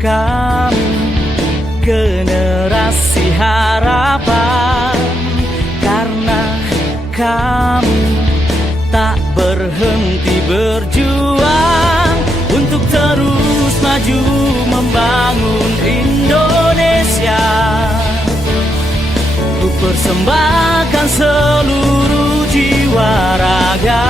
Kami generasi harapan, karena kami tak berhenti berjuang untuk terus maju membangun Indonesia. Ku persembahkan seluruh jiwa raga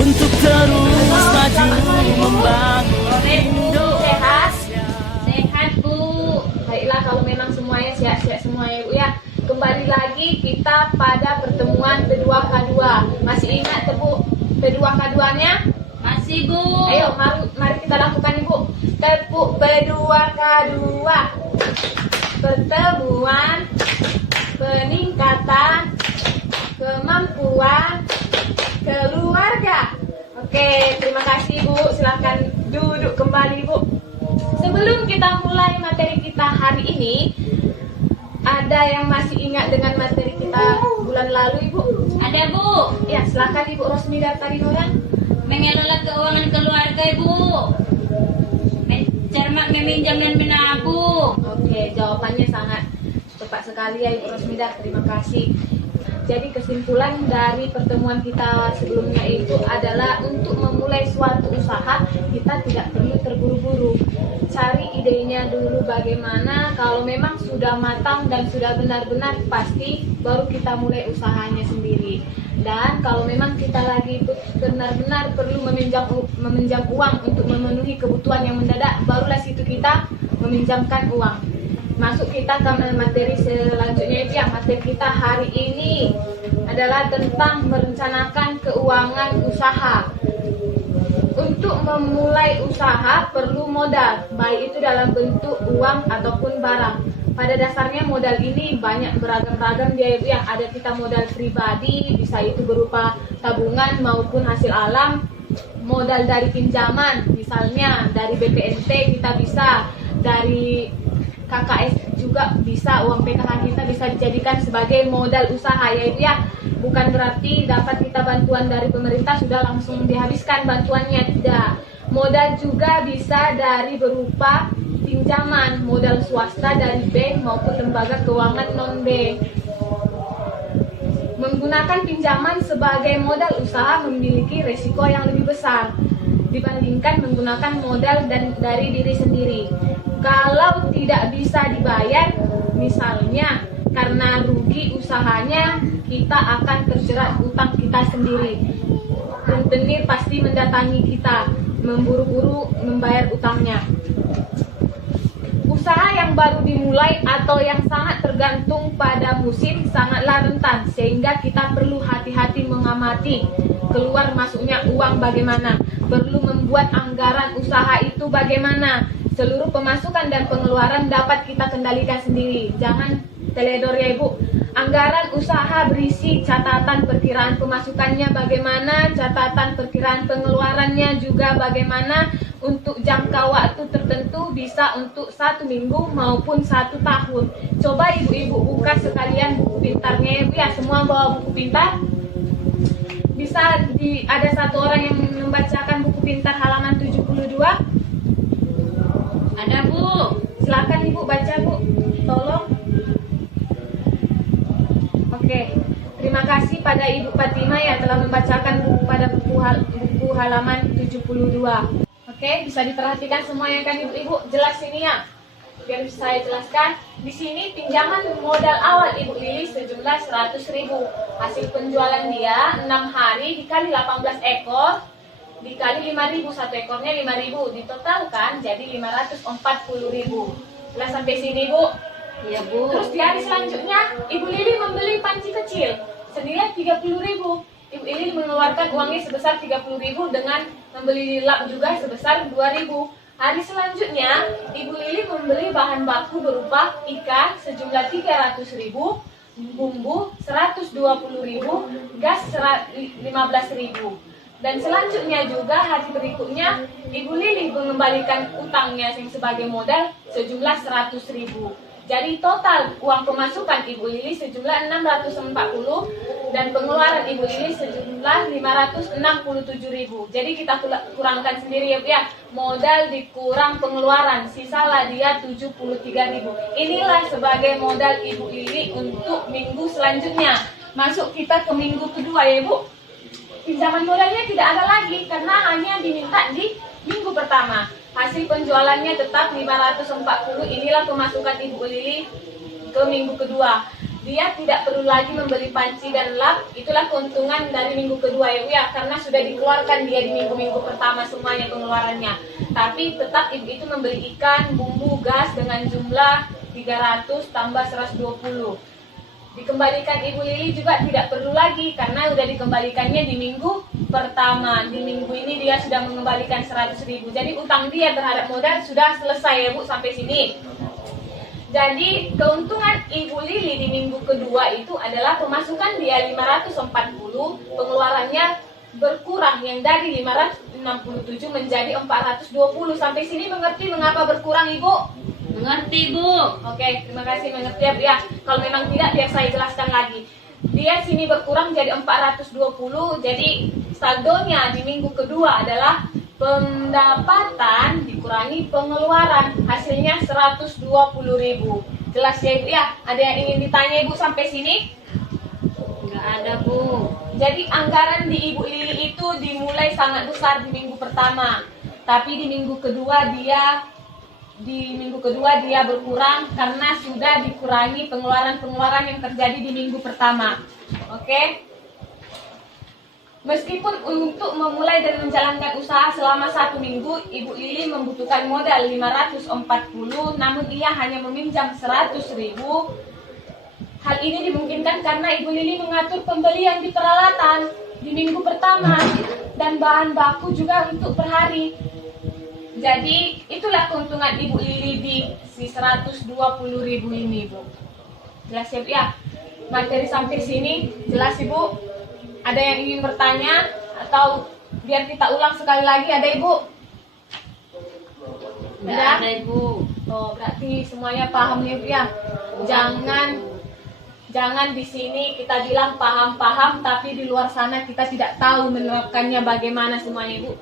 untuk terus maju membangun Indonesia. Sehat Bu. Baiklah, kalau memang semuanya sehat-sehat semuanya Bu ya. Kembali lagi kita pada pertemuan P2K2. Masih ingat Bu P2K2-nya? Masih Bu. Ayo mari kita lakukan Ibu. Tepuk P2K2. Pertemuan peningkatan kemampuan keluarga. Oke, terima kasih Bu. Silakan duduk kembali Bu. Sebelum kita mulai materi kita hari ini, ada yang masih ingat dengan materi kita bulan lalu Ibu? Ada Bu. Ya, silakan Ibu Rosmida Tarinoran. Mengelola keuangan keluarga Ibu. Cermat meminjam dan menabung. Oke, jawabannya sangat cepat sekali ya Ibu Rosmida. Terima kasih. Jadi kesimpulan dari pertemuan kita sebelumnya itu adalah untuk memulai suatu usaha kita tidak perlu terburu-buru. Cari idenya dulu bagaimana, kalau memang sudah matang dan sudah benar-benar pasti baru kita mulai usahanya sendiri. Dan kalau memang kita lagi benar-benar perlu meminjam uang untuk memenuhi kebutuhan yang mendadak, barulah situ kita meminjamkan uang. Masuk kita ke materi selanjutnya itu yang materi kita hari ini adalah tentang merencanakan keuangan usaha. Untuk memulai usaha perlu modal, baik itu dalam bentuk uang ataupun barang. Pada dasarnya modal ini banyak beragam-ragam dia yang ada kita modal pribadi, bisa itu berupa tabungan maupun hasil alam, modal dari pinjaman, misalnya dari BPNT kita bisa, dari KKS juga bisa, uang PKH kita bisa dijadikan sebagai modal usaha, yaitu ya bukan berarti dapat kita bantuan dari pemerintah sudah langsung dihabiskan bantuannya, tidak. Modal juga bisa dari berupa pinjaman, modal swasta dari bank maupun lembaga keuangan non-bank. Menggunakan pinjaman sebagai modal usaha memiliki resiko yang lebih besar dibandingkan menggunakan modal dari diri sendiri. Kalau tidak bisa dibayar, misalnya karena rugi usahanya, kita akan terjerat utang kita sendiri. Rentenir pasti mendatangi kita, memburu-buru membayar utangnya. Usaha yang baru dimulai atau yang sangat tergantung pada musim sangatlah rentan, sehingga kita perlu hati-hati mengamati keluar masuknya uang bagaimana, perlu membuat anggaran usaha itu bagaimana. Seluruh pemasukan dan pengeluaran dapat kita kendalikan sendiri. Jangan teledor ya Ibu. Anggaran usaha berisi catatan perkiraan pemasukannya bagaimana, catatan perkiraan pengeluarannya juga bagaimana. Untuk jangka waktu tertentu bisa untuk 1 minggu maupun 1 tahun. Coba ibu-ibu buka sekalian buku pintarnya ya Bu ya. Semua bawa buku pintar. Bisa ada satu orang yang membacakan buku pintar halaman 72. Ada Bu. Silakan Ibu baca Bu, tolong. Oke, terima kasih pada Ibu Fatima yang telah membacakan buku halaman 72. Oke, bisa diperhatikan semuanya kan Ibu-ibu, jelas ini ya. Biar bisa saya jelaskan. Di sini pinjaman modal awal Ibu Lili sejumlah 100.000. Hasil penjualan dia 6 hari dikali 18 ekor. Dikali 5.000, satu ekornya 5.000, ditotalkan jadi 540.000. Jelas sampai sini Bu? Iya Bu. Terus di hari selanjutnya Ibu Lili membeli panci kecil senilai 30.000. Ibu Lili mengeluarkan uangnya sebesar 30.000 dengan membeli lap juga sebesar 2.000. Hari selanjutnya Ibu Lili membeli bahan baku berupa ikan sejumlah 300.000, bumbu 120.000, gas 15.000. Dan selanjutnya juga hari berikutnya Ibu Lili mengembalikan utangnya yang sebagai modal sejumlah 100.000. Jadi total uang pemasukan Ibu Lili sejumlah 640 dan pengeluaran Ibu Lili sejumlah 567.000. Jadi kita kurangkan sendiri ya Bu ya. Modal dikurang pengeluaran, sisalah dia 73.000. Inilah sebagai modal Ibu Lili untuk minggu selanjutnya. Masuk kita ke minggu kedua ya Bu. Pinjaman modalnya tidak ada lagi karena hanya diminta di minggu pertama. Hasil penjualannya tetap 540. Inilah pemasukan Ibu Lili ke minggu kedua. Dia tidak perlu lagi membeli panci dan lap. Itulah keuntungan dari minggu kedua ya Bu ya, karena sudah dikeluarkan dia di minggu-minggu pertama semuanya pengeluarannya. Tapi tetap Ibu itu membeli ikan, bumbu, gas dengan jumlah 300 tambah 120. Dikembalikan Ibu Lili juga tidak perlu lagi karena sudah dikembalikannya di minggu pertama. Di minggu ini dia sudah mengembalikan 100.000. Jadi utang dia terhadap modal sudah selesai ya Bu sampai sini. Jadi keuntungan Ibu Lili di minggu kedua itu adalah pemasukan dia 540, pengeluarannya berkurang yang dari 567 menjadi 420. Sampai sini mengerti mengapa berkurang Ibu? Mengerti Bu. Oke, terima kasih mengerti ya Bu ya. Kalau memang tidak biar saya jelaskan lagi. Dia sini berkurang jadi 420. Jadi saldonya di minggu kedua adalah pendapatan dikurangi pengeluaran, hasilnya 120.000. Jelas ya Ibu ya? Ada yang ingin ditanya Ibu sampai sini? Enggak ada Bu. Jadi anggaran di Ibu Lili itu dimulai sangat besar di minggu pertama. Tapi di minggu kedua dia berkurang karena sudah dikurangi pengeluaran-pengeluaran yang terjadi di minggu pertama. Oke? Meskipun untuk memulai dan menjalankan usaha selama 1 minggu, Ibu Lili membutuhkan modal 540, namun ia hanya meminjam 100.000. Hal ini dimungkinkan karena Ibu Lili mengatur pembelian di peralatan di minggu pertama dan bahan baku juga untuk per hari. Jadi itulah keuntungan Ibu Lili di si 120.000 ini Bu. Jelas ya Bu ya? Materi sampai sini jelas Ibu? Ada yang ingin bertanya atau biar kita ulang sekali lagi ada Ibu? Enggak ada Ibu. Oh, berarti semuanya paham ya Bu ya? Jangan di sini kita bilang paham-paham tapi di luar sana kita tidak tahu menerapkannya bagaimana semuanya Ibu.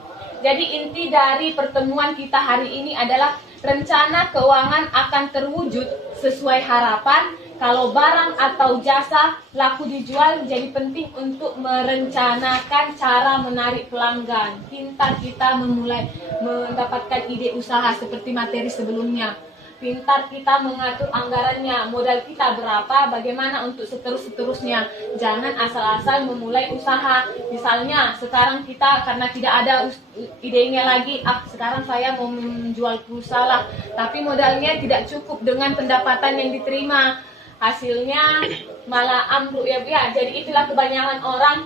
Jadi inti dari pertemuan kita hari ini adalah rencana keuangan akan terwujud sesuai harapan. Kalau barang atau jasa laku dijual, jadi penting untuk merencanakan cara menarik pelanggan. Pintar kita mendapatkan ide usaha seperti materi sebelumnya. Pintar kita mengatur anggarannya, modal kita berapa, bagaimana untuk seterusnya. Jangan asal-asal memulai usaha. Misalnya sekarang kita karena tidak ada idenya lagi, sekarang saya mau menjual pulsa lah, tapi modalnya tidak cukup dengan pendapatan yang diterima. Hasilnya malah ambruk ya Bu ya. Jadi itulah kebanyakan orang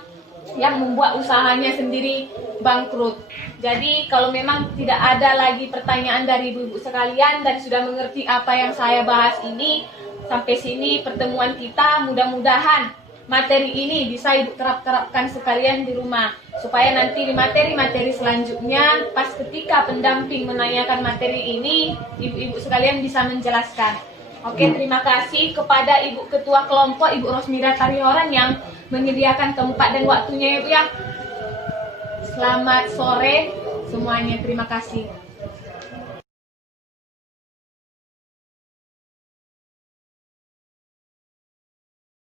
yang membuat usahanya sendiri bangkrut. Jadi kalau memang tidak ada lagi pertanyaan dari ibu-ibu sekalian dan sudah mengerti apa yang saya bahas ini, sampai sini pertemuan kita, mudah-mudahan materi ini bisa ibu terapkan sekalian di rumah, supaya nanti di materi-materi selanjutnya pas ketika pendamping menanyakan materi ini, ibu-ibu sekalian bisa menjelaskan. Oke, terima kasih kepada Ibu Ketua Kelompok, Ibu Rosmida Tarihoran yang menyediakan tempat dan waktunya ya Bu ya. Selamat sore semuanya, terima kasih.